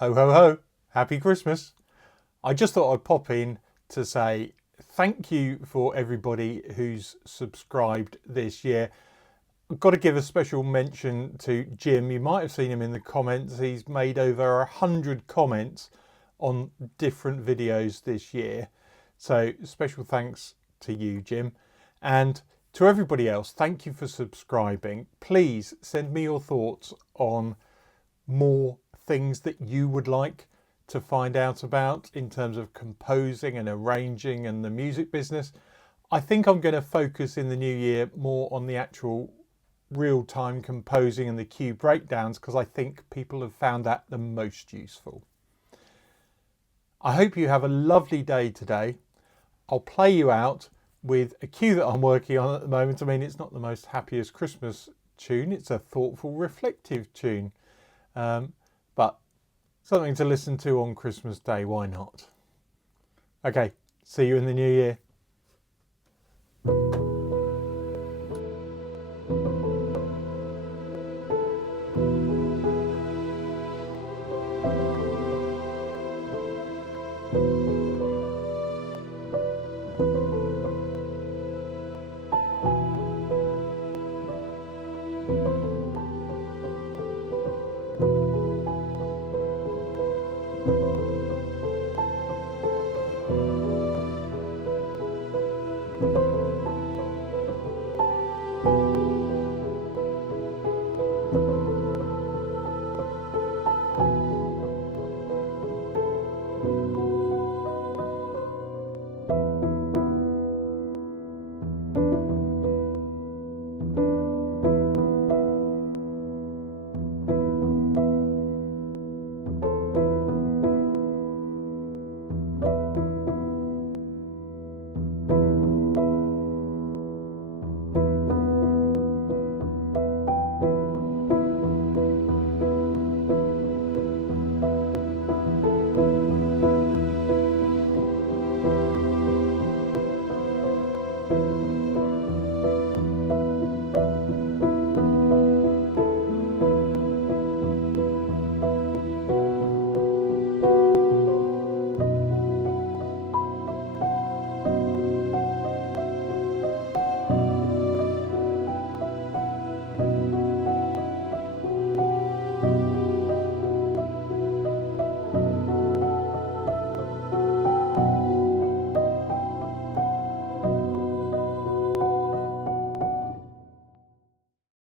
Ho ho ho, happy Christmas. I just thought I'd pop in to say thank you for everybody who's subscribed this year. I've got to give a special mention to Jim. You might have seen him in the comments. He's made over 100 comments on different videos this year. So special thanks to you, Jim. And to everybody else, thank you for subscribing. Please send me your thoughts on more things that you would like to find out about in terms of composing and arranging and the music business. I think I'm going to focus in the new year more on the actual real-time composing and the cue breakdowns because I think people have found that the most useful. I hope you have a lovely day today. I'll play you out with a cue that I'm working on at the moment. I mean, it's not the most happiest Christmas tune. It's a thoughtful, reflective tune. But something to listen to on Christmas Day, why not? Okay, see you in the new year.